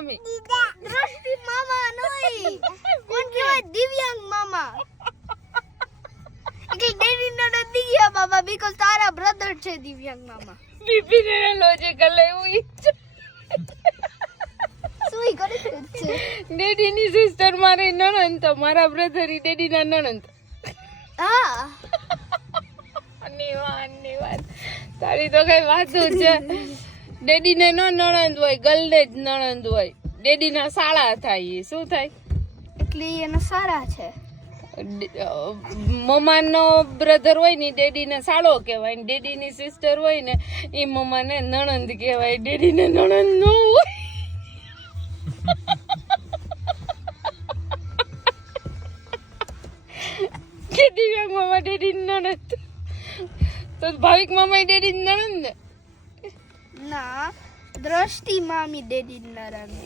મામી દ્રષ્ટિ મામા નોઈ કોણ કહેવાય દિવ્યાંગ મામા એટલે ડેડી નો દિવ્યા મામા બીકોઝ તારા બ્રધર છે દિવ્યાંગ મામા બીપી ને લોજિકલ એવું સુઈ કરે છે ડેડી ની સિસ્ટર મારી નણંદ તો મારા બ્રધર ઈ ડેડી ના નણંદ હા ની વાત તારી તો કઈ વાત જ છે ડેડી ને નો નણંદ હોય ગર્લ ને જ નણંદ હોય ડેડી ના સાળા થાય એ શું થાય એટલે એનો સારા છે મમ્મા નો બ્રધર હોય ને ડેડી ને સાળો કહેવાય ને ડેડી ની સિસ્ટર હોય ને એ મમ્મા ને નણંદ કહેવાય ડેડી ને નણંદ નો હોય કે દિવ્યાંગ મામા ડેડી નણંદ તો ભાવિક મામા ડેડી નણંદ ને ના દ્રષ્ટિ મામી ડેડી નરંદ